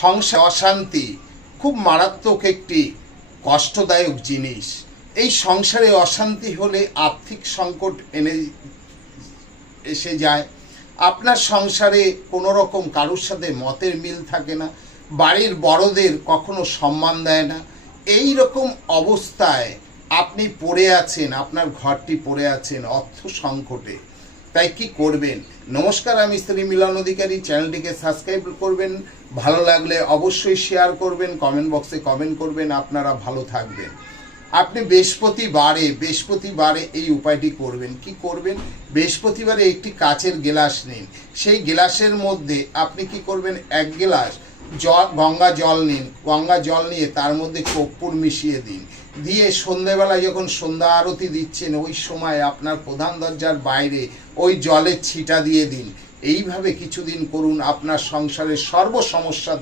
সংসার অশান্তি খুব মারাত্মক একটি কষ্টদায়ক জিনিস। এই সংসারে অশান্তি হলে আর্থিক সংকট এসে যায়। আপনার সংসারে কোনো রকম কারোর সাথে মতের মিল থাকে না, বাড়ির বড়দের কখনো সম্মান দেয় না। এই রকম অবস্থায় আপনি পড়ে আছেন, আপনার ঘরটি পড়ে আছেন অর্থ সংকটে। তাই কি করবেন? নমস্কার, আমি স্ত্রী মিলন অধিকারী। চ্যানেলটিকে সাবস্ক্রাইব করবেন, ভালো লাগলে অবশ্যই শেয়ার করবেন, কমেন্ট বক্সে কমেন্ট করবেন। আপনারা ভালো থাকবেন। আপনি বৃহস্পতিবারে এই উপায়টি করবেন। কি করবেন? বৃহস্পতিবারে একটি কাচের গ্লাস নিন। সেই গ্লাসের মধ্যে আপনি কি করবেন, 1 গ্লাস গঙ্গা জল নিন। গঙ্গা জল নিয়ে তার মধ্যে কর্পূর মিশিয়ে দিন। দিয়ে সন্ধ্যেবেলায় যখন সন্ধ্যা আরতি দিচ্ছেন, ওই সময় আপনার প্রধান দরজার বাইরে ওই জলের ছিটা দিয়ে দিন। এইভাবে কিছুদিন করুন, আপনার সংসারের সর্ব সমস্যা